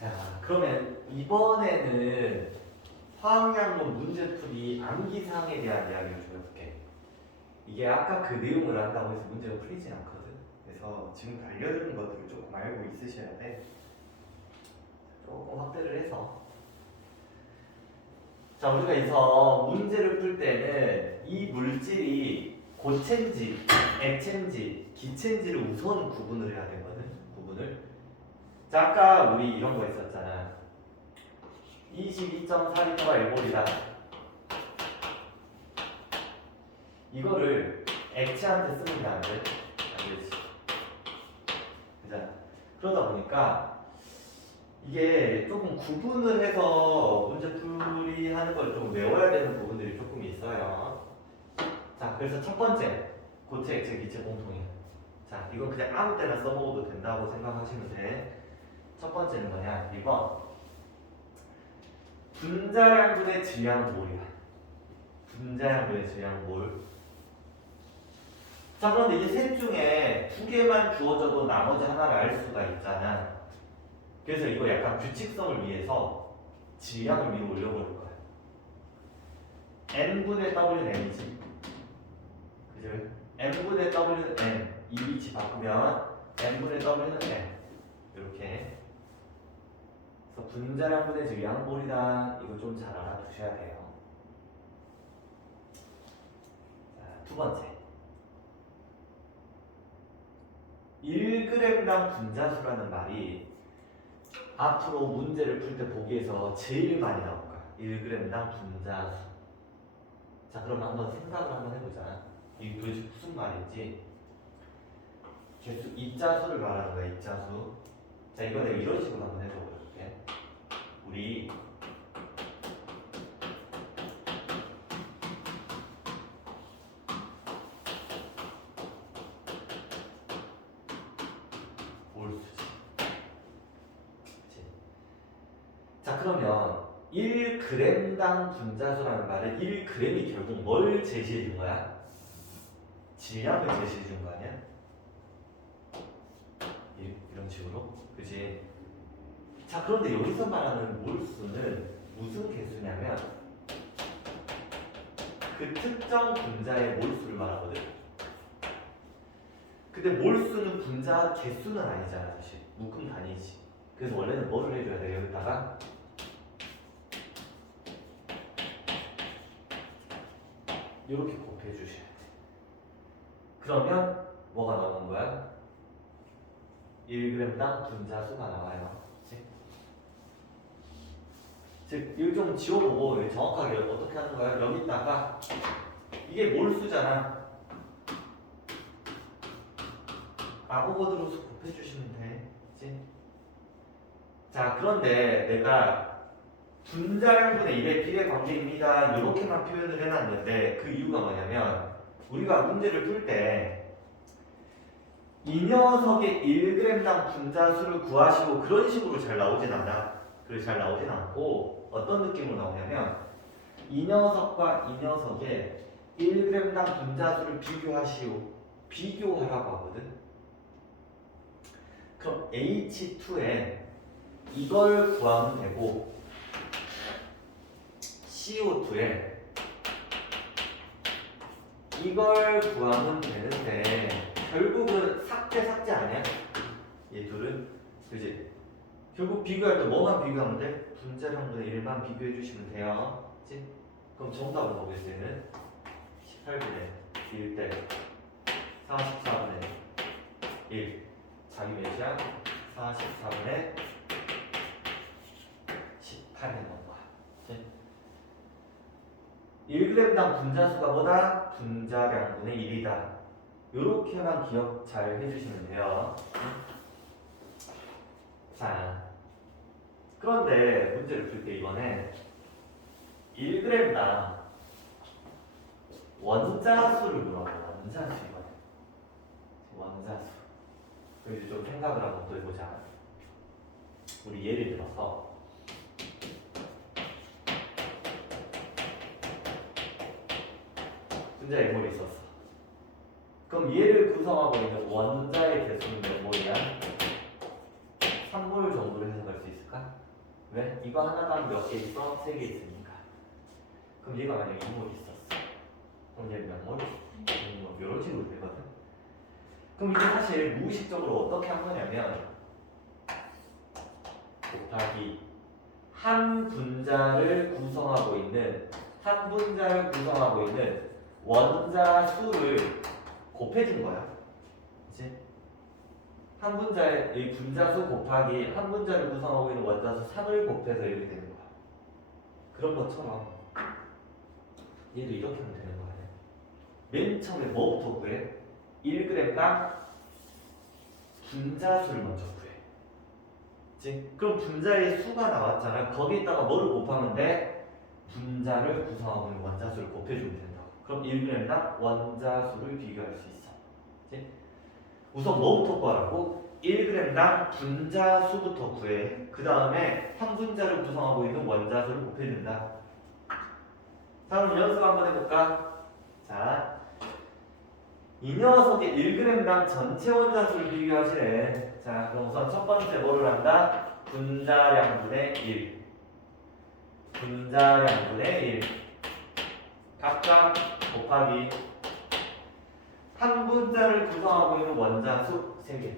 자, 그러면 이번에는 화학양분 문제풀이 암기사항에 대한 이야기를 좀 해볼게. 이게 아까 그 내용을 한다고 해서 문제가 풀리진 않거든. 그래서 지금 알려드린 것들을 조금 알고 있으셔야 돼. 조금 확대를 해서. 자, 우리가 여기서 문제를 풀 때는 이 물질이 고체인지, 액체인지, 기체인지를 우선 구분을 해야 되거든. 구분을. 자, 아까 우리 이런 거 있었잖아. 22.4L가 일몰이다. 이거를 액체한테 쓰면 안 돼. 안 되지. 그잖아. 그러다 보니까 이게 조금 구분을 해서 문제풀이 하는 걸 좀 외워야 되는 부분들이 조금 있어요. 자, 그래서 첫 번째, 고체, 액체, 기체 공통이야. 자, 이건 그냥 아무 때나 써먹어도 된다고 생각하시면 돼. 첫 번째는 뭐냐? 1번. 분자량분의 질량 몰이야. 분자량분의 질량 몰. 자, 그런데 이 셋 중에 두 개만 주어져도 나머지 하나를 알 수가 있잖아. 그래서 이거 약간 규칙성을 위해서 질량을 위로 올려버릴 거야. n분의 w는 n이지. 그죠? n분의 w는 n. 이 위치 바꾸면 n분의 w는 n. 이렇게. 그래서 분자량분의 질량 몰이다. 이거 좀 잘 알아두셔야 돼요. 자, 두 번째. 1g당 분자수라는 말이 앞으로 문제를 풀 때 보기에서 제일 많이 나올 거야. 1g당 분자수. 자, 그럼 한번 생각을 한번 해보자. 이게 도대체 무슨 말인지. 개수, 입자수를 말하는 거야, 입자수. 자, 이거 내가 이런 식으로 한번 해줘볼게. 우리 몰수지. 그치? 자, 그러면 1g당 분자수라는 말은 1g이 결국 뭘 제시해 준 거야? 질량을 제시해 준 거 아니야? 이런 식으로. 그치? 자, 그런데 여기서 말하는 몰수는 무슨 개수냐면 그 특정 분자의 몰수를 말하거든. 근데 몰수는 분자 개수는 아니잖아, 사실. 묶음 단위지. 그래서 원래는 뭐를 해줘야 돼? 여기다가 이렇게 곱해 주셔야 돼. 그러면 뭐가 나오는 거야? 1g당 분자수가 나와요. 그치? 즉, 이거 좀 지워보고 정확하게 어떻게 하는 거야? 여기다가 이게 몰수잖아. 아보가드로 수 곱해 주시면 돼. 그치? 자, 그런데 내가 분자량분의 1의 비례 관계입니다. 이렇게만 표현을 해놨는데 그 이유가 뭐냐면 우리가 문제를 풀 때 이 녀석의 1g당 분자수를 구하시고 그런 식으로 잘 나오진 않아. 그래, 잘 나오진 않고 어떤 느낌으로 나오냐면 이 녀석과 이 녀석의 1g당 분자수를 비교하시오. 비교하라고 하거든. 그럼 H2에 이걸 구하면 되고 CO2에 이걸 구하면 되는데 결국은 삭제 아니야? 얘 둘은. 그지? 결국 비교할 때 뭐만 비교하면 돼? 분자량분의 1만 비교해 주시면 돼요. 그치? 그럼 정답을 보겠을 때는 18분의 1대 44분의 1. 자기 몇이야? 44분의 18에 넣은 거야. 그치? 1g당 분자수가 뭐다? 분자량분의 1이다. 요렇게만 기억 잘 해주시면 돼요. 자, 그런데 문제를 풀 때 이번에 1g당 원자수를 물어봐. 원자수 이번에. 원자수. 그래서 좀 생각을 한번 또 해보자. 우리 예를 들어서 분자 M몰이 있었어. 그럼 얘를 구성하고 있는 원자의 개수는 몇 몰이야? 3몰 정도로 해석할 수 있을 있을까? 왜? 이거 하나당 몇 개 있어? 3개 있으니까. 그럼 얘가 만약에 이몰 있었어. 그럼 얘 몇 몰? 이런 식으로 되거든. 그럼 이게 사실 무의식적으로 어떻게 한 거냐면 곱하기 한 분자를 구성하고 있는 원자 수를 곱해준 거야. 그치? 한 분자의 이 분자수 곱하기 한 분자를 구성하고 있는 원자수 3을 곱해서 이렇게 되는 거야. 그런 것처럼 얘도 이렇게 하면 되는 거야. 맨 처음에 뭐부터 구해? 1g당 분자수를 먼저 구해. 그치? 그럼 분자의 수가 나왔잖아. 거기에다가 뭐를 곱하면 돼? 분자를 구성하고 있는 원자수를 곱해주면 된다고. 그럼 1g당 원자수를 비교할 수 있어. 그치? 우선 뭐부터 구하라고? 1g당 분자수부터 구해. 그 다음에 한 분자를 구성하고 있는 원자수를 곱해준다. 자, 그럼 연습 한번 해볼까? 자, 이 녀석의 1g당 전체 원자수를 비교하시래. 자, 그럼 우선 첫 번째 뭐를 한다? 분자량분의 1. 분자량분의 1. 각각 곱하기 한 분자를 구성하고 있는 원자수 3개.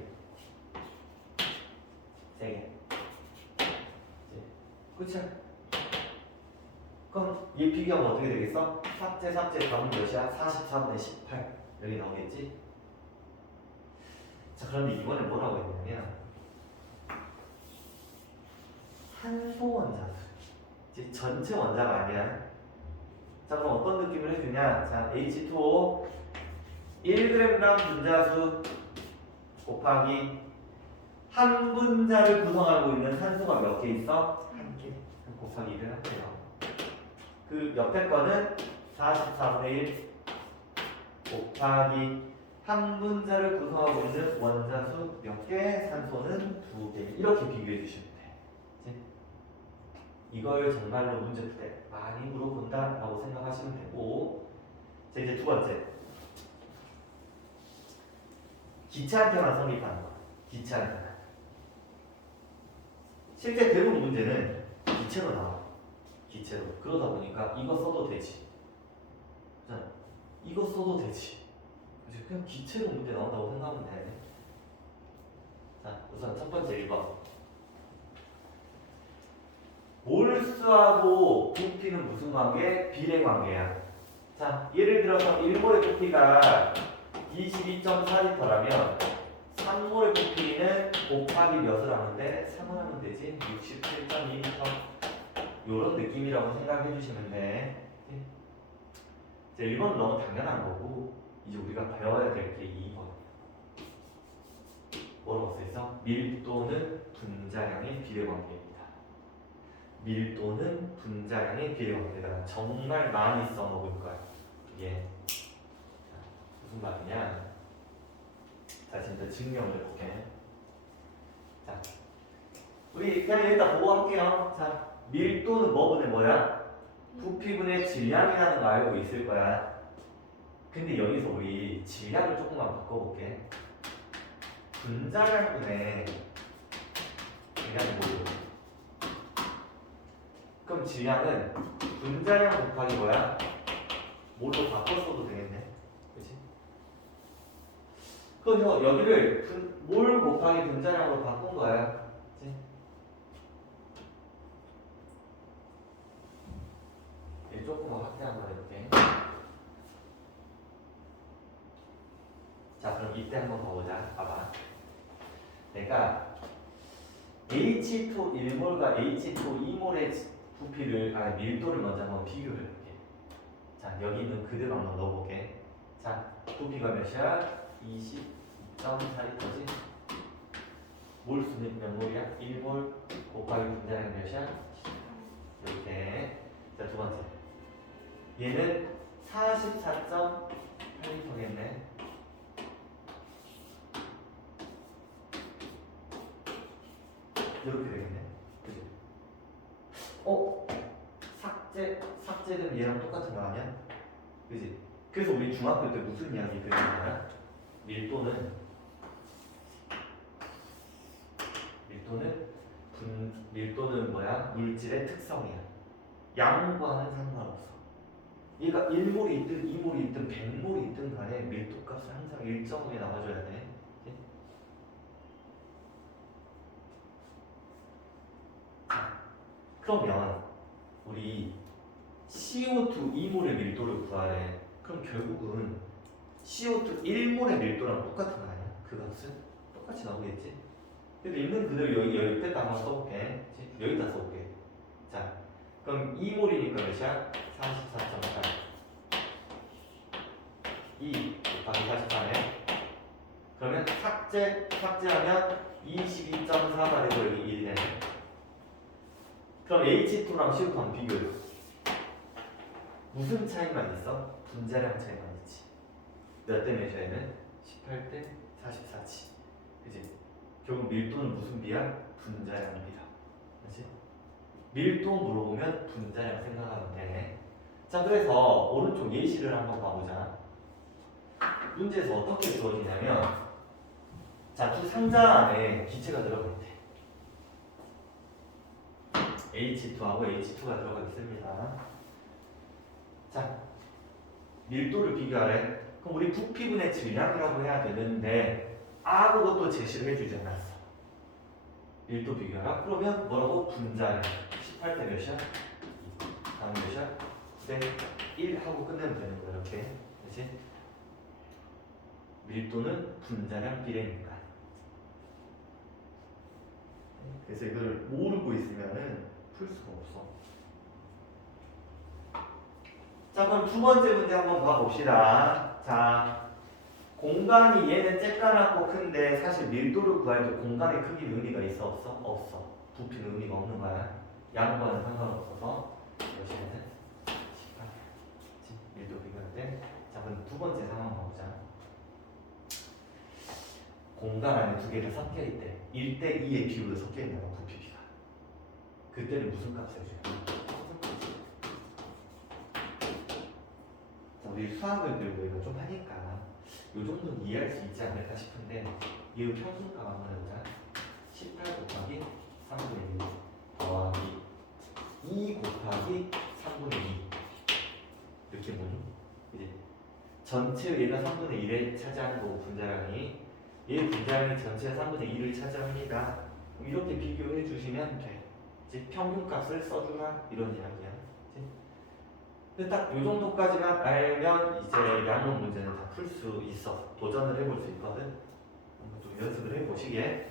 3개. 그치? 그럼 얘 비교하면 어떻게 되겠어? 삭제 답은 몇이야? 44분의 18 여기 나오겠지? 자, 그런데 이번에 뭐라고 했냐면 산소 원자수 즉 전체 원자가 아니야. 자, 그럼 어떤 느낌을 해주냐? 자, H2O 1g당 분자수 곱하기 한 분자를 구성하고 있는 산소가 몇 개 있어? 한 개. 곱하기 1을 할게요. 그 옆에 거는 44분의 1 곱하기 한 분자를 구성하고 있는 원자수 몇 개? 산소는 2개. 이렇게 비교해 주시면 돼. 그치? 이걸 정말로 문제 풀 때 많이 물어본다라고 생각하시면 되고. 자, 이제 두 번째. 기체한테만 성립하는 거. 기체한테만. 실제 대부분 문제는 기체로 나와. 기체로. 그러다 보니까 이거 써도 되지. 자, 이거 써도 되지. 그치? 그냥 기체로 문제 나온다고 생각하면 돼. 자, 우선 첫 번째 1번. 몰수하고 부피는 무슨 관계? 비례 관계야. 자, 예를 들어서 1몰의 부피가 22.4L라면 3몰의 부피는 곱하기 몇을 하는데 3을 하면 되지. 67.2L. 요런 느낌이라고 생각해 주시면 돼. 자, 1번은 너무 당연한 거고 이제 우리가 배워야 될 게 2번. 뭐라고 써있어? 밀도는 분자량의 비례관계입니다. 밀도는 분자량의 비례관계다. 정말 많이 써먹을 거야. 이게 무슨 말이냐? 자, 지금 증명을 해볼게. 자, 우리 그냥 일단 보고 할게요. 자, 밀도는 뭐분의 뭐야? 부피분의 질량이라는 거 알고 있을 거야. 근데 여기서 우리 질량을 조금만 바꿔볼게. 분자량분의 질량이 뭐예요? 그럼 질량은 분자량 곱하기 뭐야? 뭘로 바꿨어도 되겠네. 그치? 그럼 여기를 몰 곱하기 분자량으로 바꾼 거야. 그치? 조금 확대 한번 해볼게. 자, 그럼 이때 한번 봐보자. 봐봐. 내가 H2 1몰과 H2 2몰의 부피를, 밀도를 먼저 한번 비교를 해볼게. 자, 여기 있는 그대로 한번 넣어볼게. 자, 부피가 몇이야? 22.4L지? 몰수는 몇 몰이야? 1몰 곱하기 분자량이 몇이야? 이렇게. 자, 두 번째. 얘는 44.8L겠네. 이렇게 되겠네. 그지? 삭제되면 얘랑 똑같은 거 아니야? 그지? 그래서 우리 중학교 때 무슨 이야기 배웠냐? 밀도는 밀도는 뭐야? 물질의 특성이야. 양과는 상관없어. 얘가 1몰이 있든 2몰이 있든 100몰이 있든 간에 밀도값은 항상 일정하게 나와줘야 돼. 그러면 우리 CO2 2몰의 밀도를 구하래. 그럼 결국은 CO2 1몰의 밀도랑 똑같은 거 아니야? 그 값은 똑같이 나오겠지? 근데 있는 그대로 여기다 한번 써볼게. 그치? 여기다 써볼게. 자, 그럼 2몰이니까 몇이야? 44.8. 2 곱하기 44네. 그러면 삭제하면 22.4가 되고 여기 1이 되네. 그럼 H2랑 CO2랑 비교해. 무슨 차이만 있어? 분자량 차이만 있지. 몇 대 몇이야? 18대 44지. 그치? 결국 밀도는 무슨 비야? 분자량 비다. 그치? 밀도 물어보면 분자량 생각하면 돼. 자, 그래서 오른쪽 예시를 한번 봐보자. 문제에서 어떻게 주어지냐면, 자, 두 상자 안에 기체가 들어가 있대. H2하고 H2가 들어가 있습니다. 자, 밀도를 비교하래. 그럼 우리 부피분의 질량이라고 해야 되는데 아무것도 제시를 해주지 않았어. 밀도 비교하라. 그러면 뭐라고? 분자량. 18대 몇이야? 다음 몇이야? 9대 1 하고 끝내면 되는 거야. 이렇게. 그치? 밀도는 분자량 비례니까. 그래서 이걸 모르고 있으면은 풀 수가 없어. 자, 그럼 두 번째 문제 한번 봐봅시다. 자, 공간이 얘는 쬐까맣고 큰데 사실 밀도를 구할 때 공간의 크기는 의미가 있어 없어? 없어. 부피는 의미가 없는 거야. 양과는 상관없어서 몇이거든? 18. 밀도 비교할 때. 자, 그럼 두 번째 상황 봐보자. 공간 안에 두 개가 섞여 있대. 1대2의 비율로 섞여 있는 거야, 부피가. 그때는 무슨 값을 줘요? 우리 수학을 들고 이거 좀 하니까 요 정도는 이해할 수 있지 않을까 싶은데 이 평균값 한번 해보자. 18 곱하기 3분의 1 더하기 2 곱하기 3분의 2 이렇게 보니 이제 전체 얘가 3분의 1에 차지하는 거고 분자량이 얘 분자량이 전체 3분의 1을 차지합니다. 이렇게 비교해 주시면 돼. 이제 평균값을 써주라 이런 이야기야. 근데 딱 요 정도까지만 알면 이제 양문 문제는 다 풀 수 있어. 도전을 해볼 수 있거든. 한번 좀 연습을 해보시게.